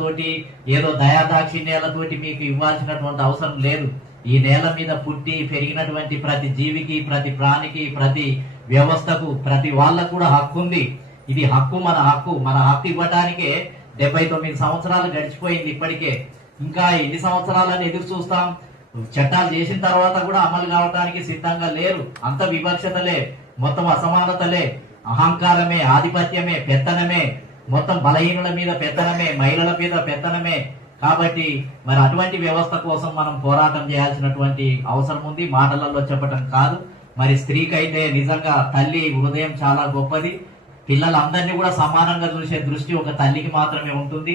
ప్రేమతోటి ఏదో దయాదాక్షిణ్యాలతోటి మీకు ఇవ్వాల్సినటువంటి అవసరం లేదు. ఈ నేల మీద పుట్టి పెరిగినటువంటి ప్రతి జీవికి, ప్రతి ప్రాణికి, ప్రతి వ్యవస్థకు, ప్రతి వాళ్ళకు కూడా హక్కు ఉంది. ఇది హక్కు, మన హక్కు. మన హక్కు ఇవ్వడానికే 79 సంవత్సరాలు గడిచిపోయింది. ఇప్పటికే ఇంకా ఎన్ని సంవత్సరాలని ఎదురు చూస్తాం? చట్టాలు చేసిన తర్వాత కూడా అమలు కావడానికి సిద్ధంగా లేరు. అంత వివక్షతలే, మొత్తం అసమానతలే, అహంకారమే, ఆధిపత్యమే, పెత్తనమే, మొత్తం బలహీనుల మీద పెత్తనమే, మహిళల మీద పెత్తనమే. కాబట్టి మరి అటువంటి వ్యవస్థ కోసం మనం పోరాటం చేయాల్సినటువంటి అవసరం ఉంది. మాటలలో చెప్పటం కాదు. మరి స్త్రీకి అయితే నిజంగా తల్లి హృదయం చాలా గొప్పది. పిల్లలందరినీ కూడా సమానంగా చూసే దృష్టి ఒక తల్లికి మాత్రమే ఉంటుంది.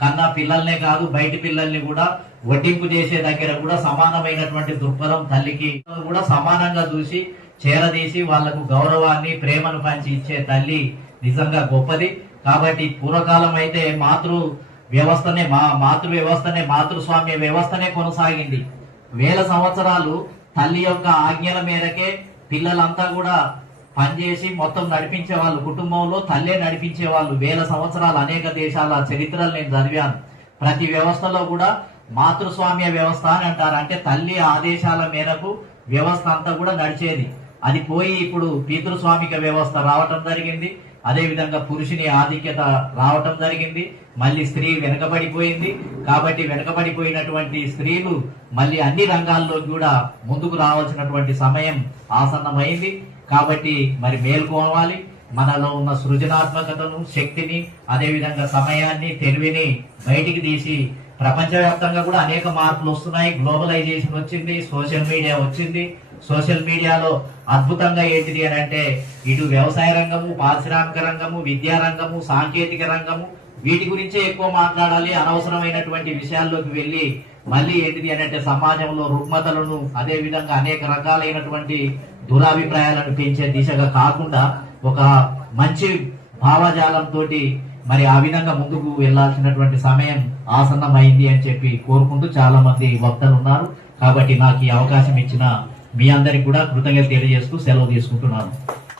కన్నా పిల్లల్నే కాదు, బయటి పిల్లల్ని కూడా వడ్డింపు చేసే దగ్గర కూడా సమానమైనటువంటి దృక్పథం తల్లికి కూడా సమానంగా చూసి చేరదీసి వాళ్లకు గౌరవాన్ని, ప్రేమను పంచి ఇచ్చే తల్లి నిజంగా గొప్పది. కాబట్టి పూర్వకాలం అయితే మాతృ వ్యవస్థనే మాతృస్వామ్య వ్యవస్థనే కొనసాగింది. 1000 సంవత్సరాలు తల్లి యొక్క ఆజ్ఞల మేరకే పిల్లలంతా కూడా పనిచేసి మొత్తం నడిపించే వాళ్ళు. కుటుంబంలో తల్లే నడిపించే వాళ్ళు 1000 సంవత్సరాలు. అనేక దేశాల చరిత్రలు నేను చదివాను. ప్రతి వ్యవస్థలో కూడా మాతృస్వామ్య వ్యవస్థ అని అంటారు. అంటే తల్లి ఆదేశాల మేరకు వ్యవస్థ అంతా కూడా నడిచేది. అది పోయి ఇప్పుడు పితృస్వామిక వ్యవస్థ రావటం జరిగింది. అదే విధంగా పురుషుని ఆధిక్యత రావటం జరిగింది. మళ్ళీ స్త్రీ వెనుకబడిపోయింది. కాబట్టి వెనుకబడిపోయినటువంటి స్త్రీలు మళ్ళీ అన్ని రంగాల్లో కూడా ముందుకు రావాల్సినటువంటి సమయం ఆసన్నమైంది. కాబట్టి మరి మేల్కోవాలి. మనలో ఉన్న సృజనాత్మకతను, శక్తిని, అదే విధంగా సమయాన్ని, తెలివిని బయటికి తీసి ప్రపంచవ్యాప్తంగా కూడా అనేక మార్పులు వస్తున్నాయి. గ్లోబలైజేషన్ వచ్చింది, సోషల్ మీడియా వచ్చింది. సోషల్ మీడియాలో అద్భుతంగా ఏంటిది అని అంటే ఇటు వ్యవసాయ రంగము, పారిశ్రామిక రంగము, విద్యా రంగము, సాంకేతిక రంగము, వీటి గురించే ఎక్కువ మాట్లాడాలి. అనవసరమైనటువంటి విషయాల్లోకి వెళ్ళి మళ్ళీ ఏంటిది అని అంటే సమాజంలో రుగ్మతలను, అదే విధంగా అనేక రకాలైనటువంటి దురాభిప్రాయాలను పెంచే దిశగా కాకుండా ఒక మంచి భావజాలంతో మరి ఆ విధంగా ముందుకు వెళ్లాల్సినటువంటి సమయం ఆసన్నమైంది అని చెప్పి కోరుకుంటూ చాలా మంది వక్తలు ఉన్నారు. కాబట్టి నాకు ఈ అవకాశం ఇచ్చిన మీ అందరికి కూడా కృతజ్ఞతలు తెలియజేస్తూ సెలవు తీసుకుంటున్నాను.